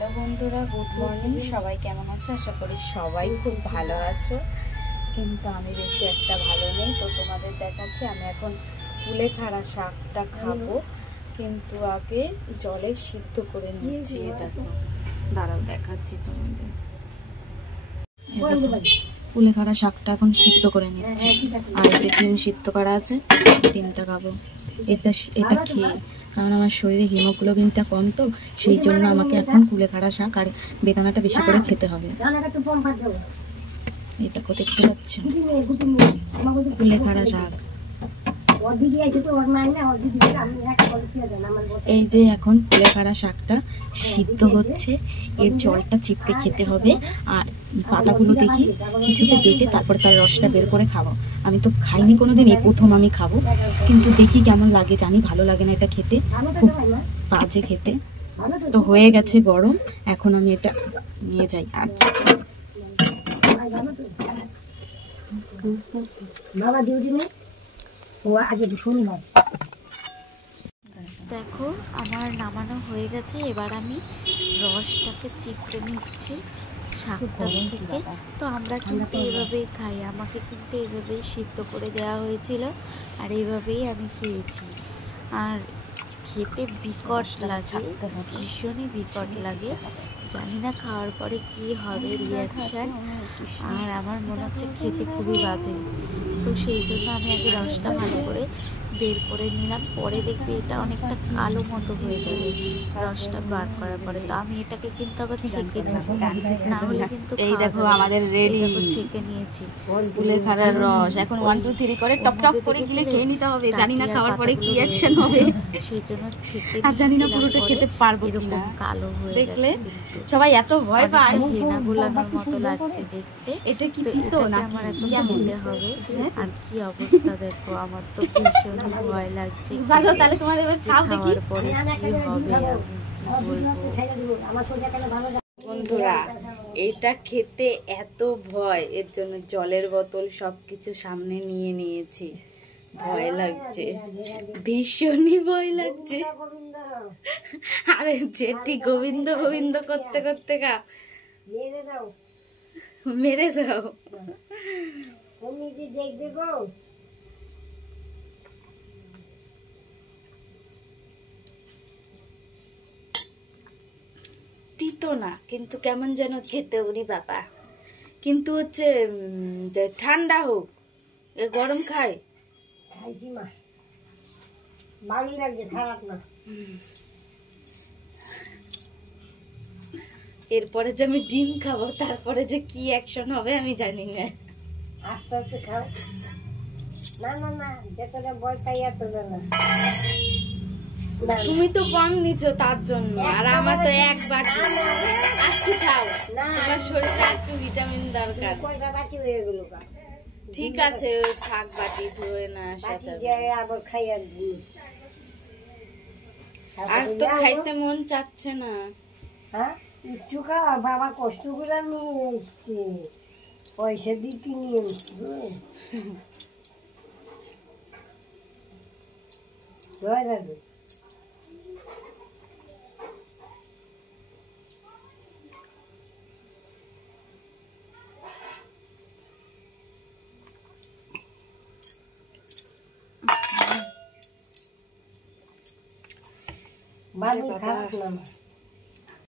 Hello বন্ধুরা, good morning. সবাই কেমন আছো? আশা করি সবাই খুব ভালো আছো, কিন্তু আমি বেশি একটা ভালো নেই। তো তোমাদের দেখাচ্ছি আমি এখন কুলেখাড়া শাকটা খাবো, কিন্তু আগে জলে সিদ্ধ করে নিচ্ছি। দেখো, দাঁড়াও দেখাচ্ছি তোমাদের। কুলেখাড়া শাকটা এখন সিদ্ধ করে নিচ্ছি, আর এই যে ডিম সিদ্ধ করা আছে, ডিমটা খাবো। এটা খেয়ে, কারণ আমার শরীরে হিমোগ্লোবিনটা কম, তো সেই জন্য আমাকে এখন কুলেখাড়া শাক আর বেদানাটা বেশি করে খেতে হবে। এটা কোথায় দেখতে পাচ্ছ? কুলেখাড়া শাক। এই যে এখন কুলেখাড়া শাকটা সিদ্ধ হচ্ছে, এর জলটা চিপড়ে খেতে হবে, আর পাতাগুলো দেখি কিছুতে বেটে তারপর তার রসটা বের করে খাবো। আমি তো খাইনি কোনোদিন, এই প্রথম আমি খাবো, কিন্তু দেখি কেমন লাগে। জানি ভালো লাগে না এটা খেতে, খুব বাজে খেতে। তো হয়ে গেছে গরম, এখন আমি এটা নিয়ে যাই। আচ্ছা দেখো, আমার নামানো হয়ে গেছে। এবার আমি রসটাকে চিপড়ে নিচ্ছি শাকটা থেকে। তো আমরা কিন্তু এভাবেই খাই, আমাকে কিন্তু এভাবেই সিদ্ধ করে দেওয়া হয়েছিল, আর এইভাবেই আমি খেয়েছি। আর খেতে বিকট লাগে, ভীষণই বিকট লাগে। জানি না খাওয়ার পরে কি হবে রিয়াকশান, আর আমার মনে হচ্ছে খেতে খুবই বাজে। তো সেই জন্য আমি আগে রসটা ভালো করে বের করে নিলাম। পরে দেখবে এটা অনেকটা কালো মতো হয়ে যাবে রসটা বার করার পরে। তো আমি এটাকে কিন্তু আবার ছেঁকে নেব, না হলে কিন্তু এই দেখো আমাদের রেডি ছেঁকে নিয়েছি কুলেখাড়ার রস। এখন 1 2 3 করে টপ টপ করে গিলে খেয়ে নিতে হবে। জানি না খাওয়ার পরে কি অ্যাকশন হবে, সেই জন্য ছেঁকে আর জানি না পুরোটা খেতে পারবো কিনা। কালো হয়ে দেখলে সবাই এত ভয় পায়, ঘৃণা গোলানোর মতো লাগছে দেখতে। এটা কি তিতো না? আমার এখন খেতে হবে। আর কি অবস্থা দেখো, আমার তো ভীষণ ভয় লাগছে। ভালো, তাহলে তোমার এবার খাও দেখি পরে কি হবে। বন্ধুরা, এটা খেতে এত ভয়, এর জন্য জলের বোতল সবকিছু সামনে নিয়ে নিয়েছি। ভয় লাগছে, ভীষণই ভয় লাগছে। আরে জেঠি গোবিন্দ গোবিন্দ করতে করতে গা মেরে দাও। তিতো না, কিন্তু কেমন যেন খেতে, ওরি বাবা। কিন্তু হচ্ছে ঠান্ডা হোক, গরম খাই ভালোই লাগছে, খারাপ না। এরপরে যে আমি ডিম খাবো, তারপরে যে কি অ্যাকশন হবে আমি জানি না। আস্তে আস্তে খাও। না না না, যেটা ভয় পাই এত না। তুমি তো কম নিছো তার জন্য, আর আমার তো একবার। একটু খাও, তোমার শরীরে একটু ভিটামিন দরকার। ঠিক আছে, থাক, বাটি ধুয়ে না আসা যাবে। আর তো খাইতে মন চাচ্ছে না। হ্যাঁ, একটু খাওয়া, বাবা কষ্ট করে নিয়ে এসছে, পয়সা দিতে নিয়ে এসছে। জয় দাদু। বাবা খারাপ না।